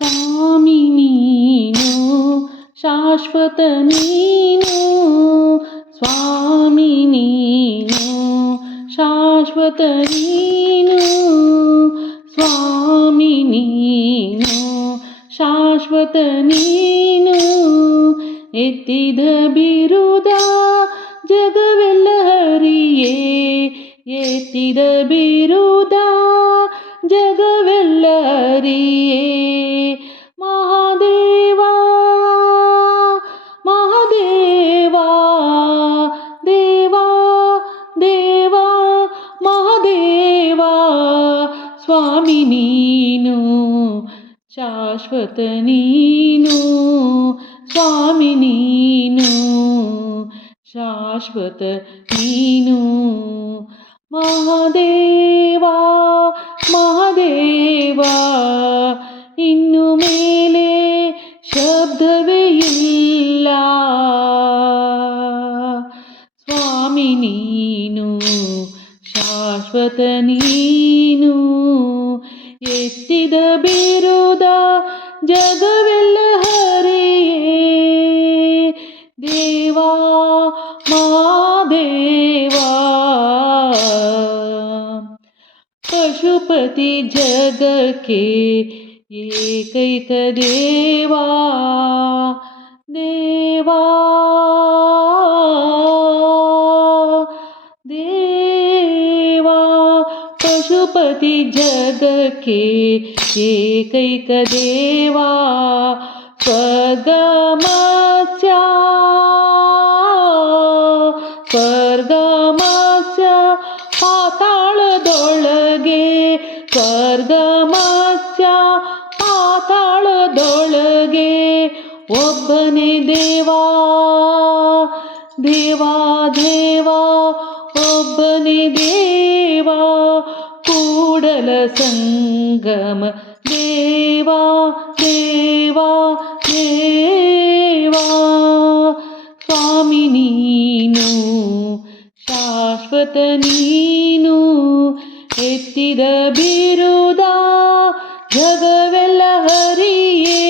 ಸ್ವಾಮಿ ನೀನು ಶಾಶ್ವತ ನೀನು, ಸ್ವಾಮಿ ನೀನು ಶಾಶ್ವತ ನೀನು, ಸ್ವಾಮಿ ನೀನು ಶಾಶ್ವತ ನೀನು. ಎತ್ತಿದ ಬಿರುದ ಜಗವೆಲ್ಲ ಹರಿಯೇ, ಎತ್ತಿದ ಬಿರುದ ಜಗವೆಲ್ಲ ಹರಿಯೇ. ಮಹಾದೇವ ಮಹಾದೇವ ದೇವ ದೇವ ಮಹಾದೇವ, ಸ್ವಾಮಿ ನೀನು ಶಾಶ್ವತ ನೀನು, ಸ್ವಾಮಿ ನೀನು ಶಾಶ್ವತ ನೀನು. ಮಹಾದೇವ ಮಹಾದೇವ, ಇನ್ನು ಮೇಲೆ ಶಬ್ದವೇ ಇಲ್ಲ. ಸ್ವಾಮಿ ನೀನು ಶಾಶ್ವತ ನೀನು, ಎತ್ತಿದ ಬಿರುದ ಜಗವೆಲ್ಲ ಹರಿಯೇ. ದೇವಾ ಮಹಾದೇವ, ಪಶುಪತಿ ಜಗಕ್ಕೆ ಏಕೈಕ ದೇವಾ, ದೇವಾ ದೇವಾ. ಪಶುಪತಿ ಜಗಕ್ಕೆ ಏಕೈಕ ದೇವಾ, ಸ್ವರ್ಗಮತ್ಸ್ಯ ಸ್ವರ್ಗಮತ್ಸ್ಯ ಪಾತಾಳದೊಳಗೆ, ಸ್ವರ್ಗಮತ್ಸ್ಯ ಪಾತಾಳದೊಳಗೆ ಒಬ್ಬನೇ ದೇವಾ, ದೇವಾ ದೇವಾ ಒಬ್ಬನೇ ದೇವಾ. ಕೂಡಲ ಸಂಗಮ ದೇವಾ ದೇವಾ ದೇವಾ, ಸ್ವಾಮಿ ನೀನು ಶಾಶ್ವತ ನೀನು, ಎತ್ತಿದ ಬಿರುದ ಜಗವೆಲ್ಲ ಹರಿಯೇ.